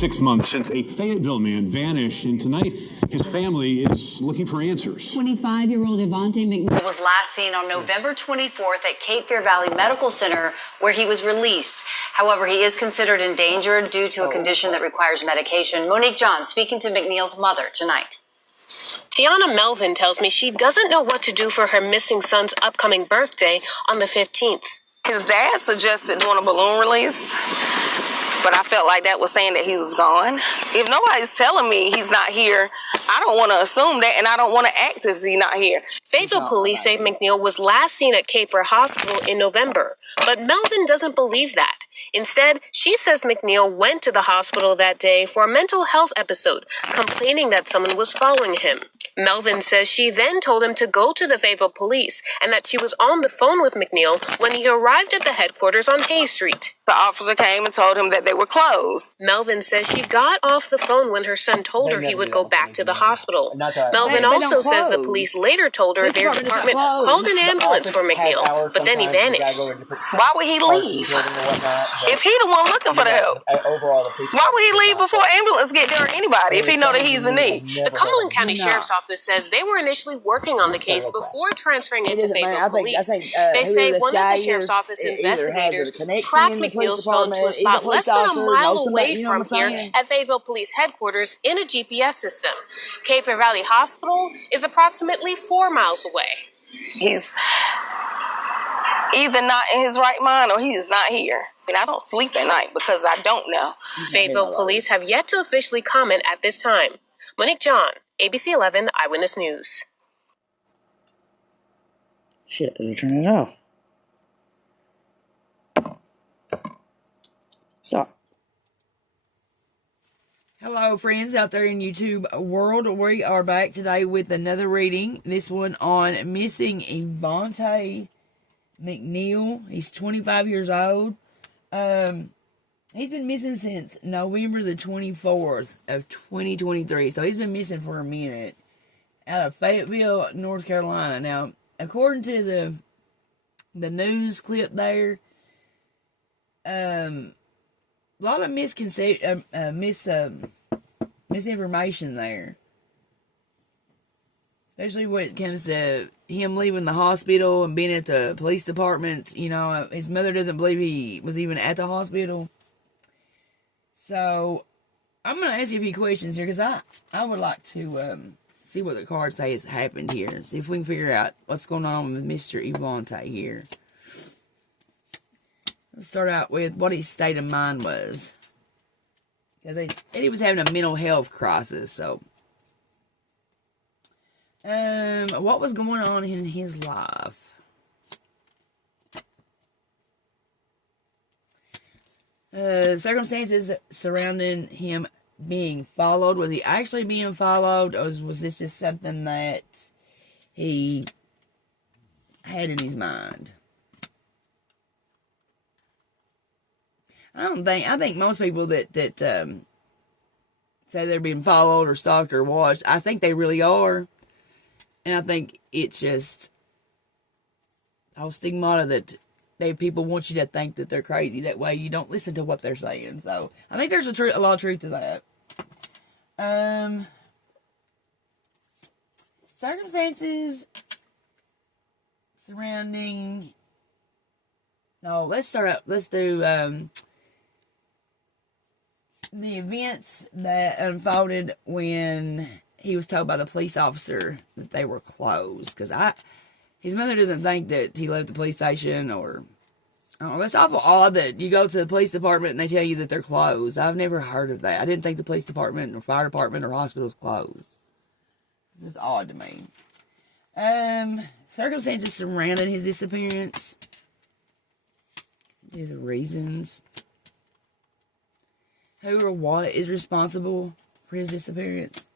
6 months since a Fayetteville man vanished, and tonight his family is looking for answers. 25-year-old Evonte McNeill was last seen on November 24th at Cape Fear Valley Medical Center, where he was released. However, he is considered endangered due to a condition that requires medication. Monique John speaking to McNeil's mother tonight. Tiana Melvin tells me she doesn't know what to do for her missing son's upcoming birthday on the 15th. His dad suggested doing a balloon release, but I felt like that was saying that he was gone. If nobody's telling me he's not here, I don't want to assume that, and I don't want to act as he's not here. Fayetteville police say McNeil was last seen at Cape Fear Hospital in November, but Melvin doesn't believe that. Instead, she says McNeil went to the hospital that day for a mental health episode, complaining that someone was following him. Melvin says she then told him to go to the Fayetteville police and that she was on the phone with McNeil when he arrived at the headquarters on Hayes Street. The officer came and told him that they were closed. Melvin says she got off the phone when her son told her he would go back to the hospital. Melvin also says the police later told her their department called an ambulance for McNeil, but then he vanished. Why would he leave? If he the one looking for the help, why would he leave before ambulance get there or anybody if he know that he's in need? The Cumberland County Sheriff's Office says they were initially working on the case before transferring it to Fayetteville Police. They say one of the Sheriff's Office investigators tracked McNeil's phone to a spot less than a mile away from here at Fayetteville Police headquarters in a GPS system. Cape Fear Valley Hospital is approximately 4 miles away. He's either not in his right mind or he is not here. And I don't sleep at night because I don't know. Fayetteville Police have yet to officially comment at this time. Monique John, ABC 11 Eyewitness News. Shit, did I turn it off? Stop. Hello, friends out there in YouTube world. We are back today with another reading. This one on missing Evonte McNeill. He's 25 years old. He's been missing since November the 24th of 2023. So he's been missing for a minute out of Fayetteville, North Carolina. Now, according to the news clip there, a lot of misinformation there. Especially when it comes to him leaving the hospital and being at the police department. You know, his mother doesn't believe he was even at the hospital. So, I'm going to ask you a few questions here, because I would like to see what the cards say has happened here. See if we can figure out what's going on with Mr. Evonte here. Let's start out with what his state of mind was. Because they said he was having a mental health crisis, so... what was going on in his life? Circumstances surrounding him being followed. Was he actually being followed, or was this just something that he had in his mind? I think most people that say they're being followed or stalked or watched, I think they really are. And I think it's just whole stigmata that people want you to think that they're crazy. That way you don't listen to what they're saying. So I think there's a lot of truth to that. Circumstances surrounding... No, let's do the events that unfolded when he was told by the police officer that they were closed. Because his mother doesn't think that he left the police station, or... Oh, that's awful odd that you go to the police department and they tell you that they're closed. I've never heard of that. I didn't think the police department or fire department or hospitals closed. This is odd to me. Circumstances surrounding his disappearance. The reasons. Who or what is responsible for his disappearance?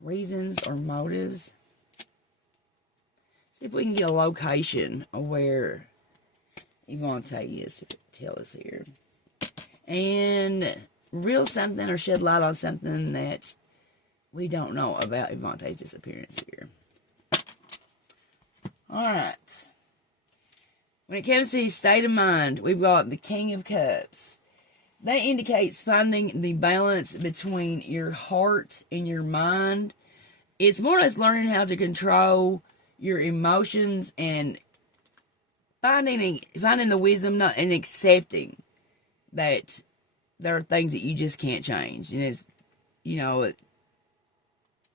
Reasons or motives. See if we can get a location of where Evonte is to tell us here. And reveal something or shed light on something that we don't know about Evonte's disappearance here. Alright. When it comes to his state of mind, we've got the King of Cups, that indicates finding the balance between your heart and your mind. It's more or less learning how to control your emotions and finding the wisdom and accepting that there are things that you just can't change. And it's,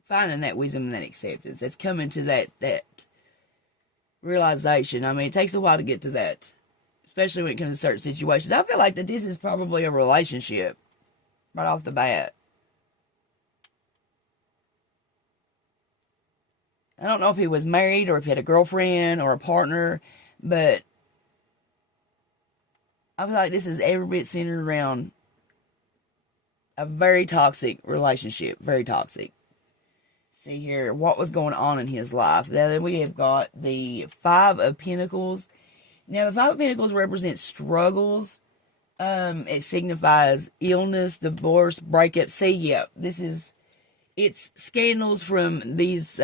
finding that wisdom and that acceptance. That's coming to that realization. I mean, it takes a while to get to that, especially when it comes to certain situations. I feel like that this is probably a relationship right off the bat. I don't know if he was married or if he had a girlfriend or a partner, but I feel like this is every bit centered around a very toxic relationship. Very toxic. See here, what was going on in his life. Then we have got the Five of Pentacles. Now, the Five of Pentacles represents struggles. It signifies illness, divorce, breakup. See, yeah, it's scandals from these,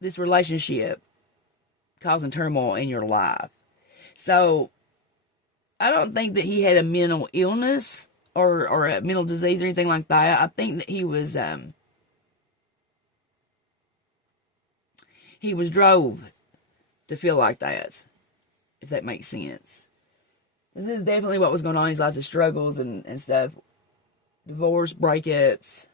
this relationship causing turmoil in your life. So, I don't think that he had a mental illness or a mental disease or anything like that. I think that he was drove to feel like that, if that makes sense. This is definitely what was going on in his life, the struggles and stuff. Divorce, breakups.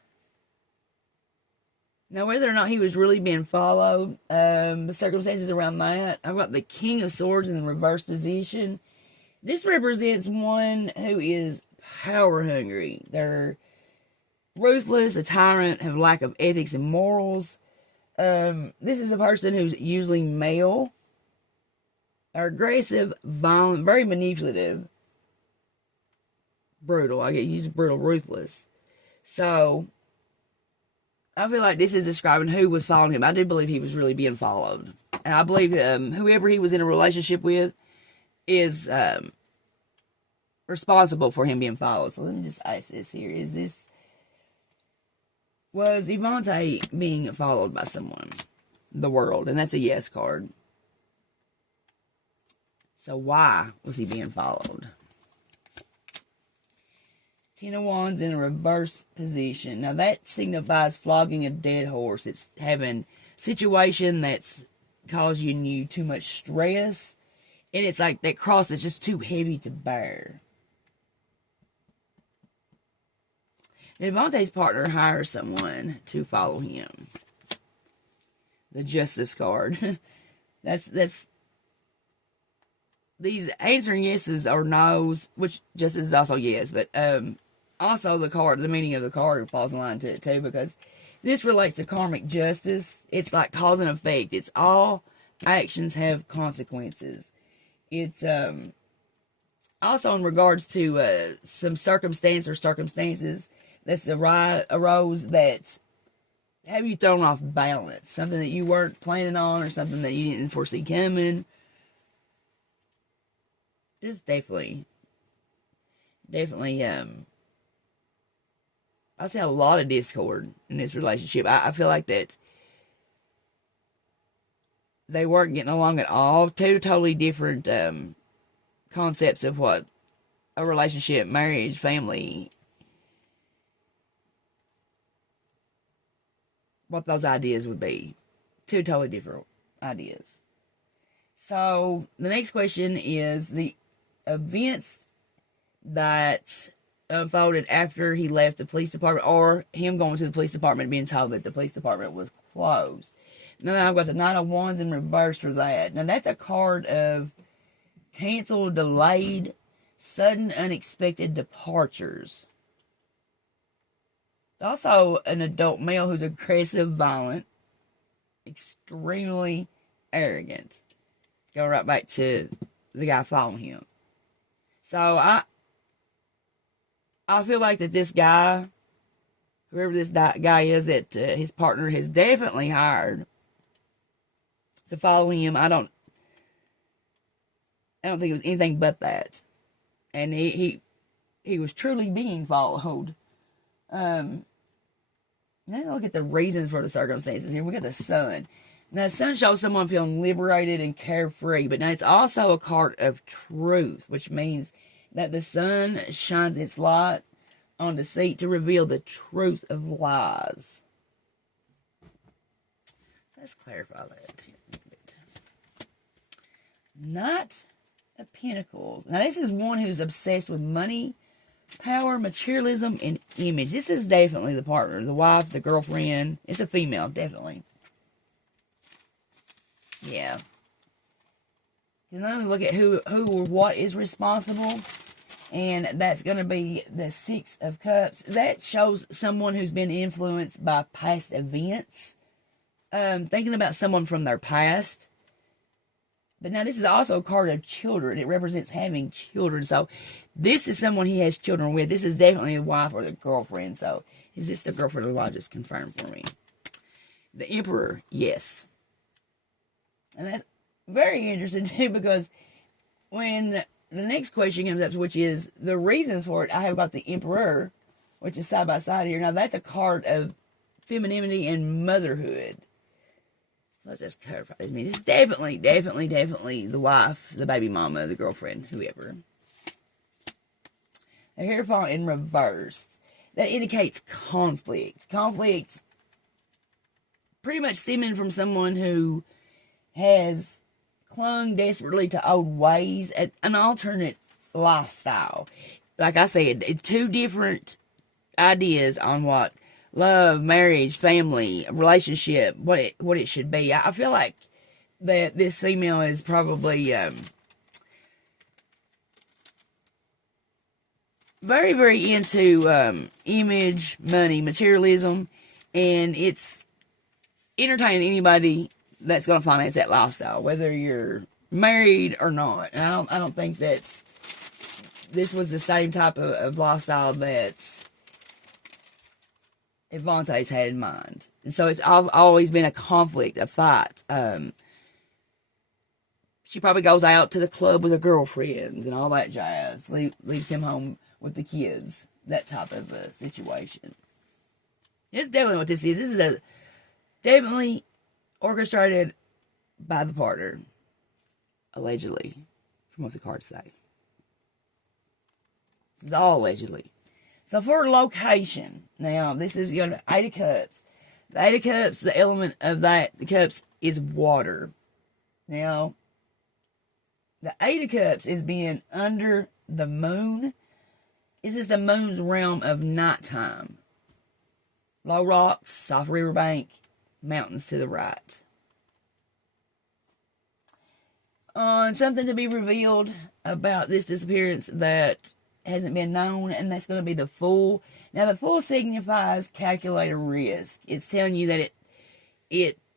Now, whether or not he was really being followed, the circumstances around that. I've got the King of Swords in the reverse position. This represents one who is power hungry. They're ruthless, a tyrant, have lack of ethics and morals. This is a person who's usually male, are aggressive, violent, very manipulative, brutal. I get used brutal, ruthless. So, I feel like this is describing who was following him. I do believe he was really being followed. And I believe whoever he was in a relationship with is responsible for him being followed. So let me just ask this here. Was Evonte being followed by someone? The world. And that's a yes card. So why was he being followed? Ten of Wands in a reverse position. Now that signifies flogging a dead horse. It's having a situation that's causing you too much stress. And it's like that cross is just too heavy to bear. Evonte's partner hires someone to follow him. The Justice card. that's these answering yeses or no's, which justice is also yes, but also the meaning of the card falls in line to it too, because this relates to karmic justice. It's like cause and effect. It's all actions have consequences. It's also in regards to some circumstances that's arose that have you thrown off balance. Something that you weren't planning on or something that you didn't foresee coming. It's definitely, I see a lot of discord in this relationship. I feel like that they weren't getting along at all. Two totally different concepts of what a relationship, marriage, family, what those ideas would be. Two totally different ideas. So, the next question is the events that unfolded after he left the police department, or him going to the police department being told that the police department was closed. Now, I've got the Nine of Wands in reverse for that. Now, that's a card of canceled, delayed, sudden, unexpected departures. It's also an adult male who's aggressive, violent, extremely arrogant. Go right back to the guy following him. So, I feel like that this guy, whoever this guy is, that his partner has definitely hired to follow him. I don't think it was anything but that. And he was truly being followed. Now look at the reasons for the circumstances here. We got the Sun. Now, the Sun shows someone feeling liberated and carefree, but now it's also a card of truth, which means that the sun shines its light on deceit to reveal the truth of lies. Let's clarify that here a little bit. Knight of Pentacles. Now, this is one who's obsessed with money, power, materialism, and image. This is definitely the partner, the wife, the girlfriend. It's a female, definitely. Yeah. Because now look at who or what is responsible. And that's going to be the Six of Cups. That shows someone who's been influenced by past events. Thinking about someone from their past. But now this is also a card of children. It represents having children. So this is someone he has children with. This is definitely the wife or the girlfriend. So is this the girlfriend or wife? Just confirm for me. The Emperor, yes. And that's very interesting too, because when the next question comes up, which is the reasons for it, I have got the Emperor, which is side by side here. Now that's a card of femininity and motherhood. So let's just clarify this. It's definitely the wife, the baby mama, the girlfriend, whoever. The Hierophant in reversed. That indicates conflict. Conflict pretty much stemming from someone who has clung desperately to old ways, an alternate lifestyle. Like I said, two different ideas on what love, marriage, family, relationship, what it should be. I feel like that this female is probably very, very into image, money, materialism, and it's entertaining anybody that's going to finance that lifestyle, whether you're married or not. And I don't think that this was the same type of lifestyle that Evonte's had in mind. And so it's always been a conflict, a fight. She probably goes out to the club with her girlfriends and all that jazz. Leaves him home with the kids. That type of situation. It's definitely what this is. This is definitely orchestrated by the partner, allegedly, from what the cards say. It's all allegedly. So for location, now this is your Eight of Cups. The Eight of Cups, the element of the cups is water. Now, the Eight of Cups is being under the moon. This is the moon's realm of nighttime. Low rocks, soft riverbank, mountains to the right. Something to be revealed about this disappearance that hasn't been known, and that's going to be the Fool. Now, the Fool signifies calculated risk. It's telling you that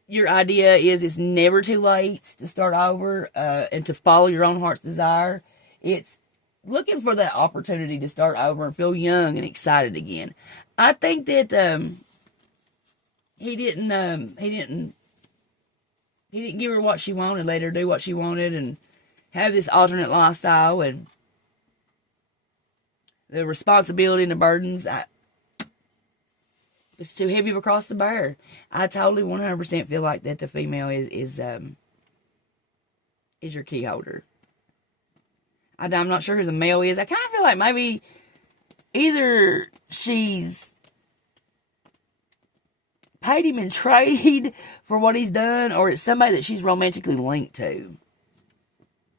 your idea is it's never too late to start over and to follow your own heart's desire. It's looking for that opportunity to start over and feel young and excited again. I think that he didn't give her what she wanted, let her do what she wanted, and have this alternate lifestyle, and the responsibility and the burdens. It's too heavy of a cross to bear. I totally 100% feel like that the female is your key holder. I'm not sure who the male is. I kind of feel like maybe either she's paid him in trade for what he's done, or it's somebody that she's romantically linked to.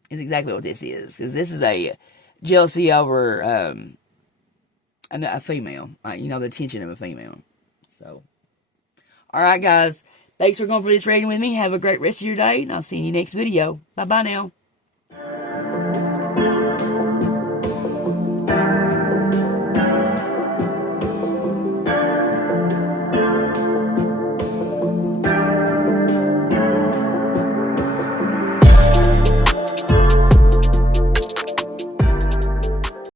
Is exactly what this is. Because this is a jealousy over a female. The attention of a female. So, alright guys. Thanks for going for this reading with me. Have a great rest of your day, and I'll see you in your next video. Bye-bye now.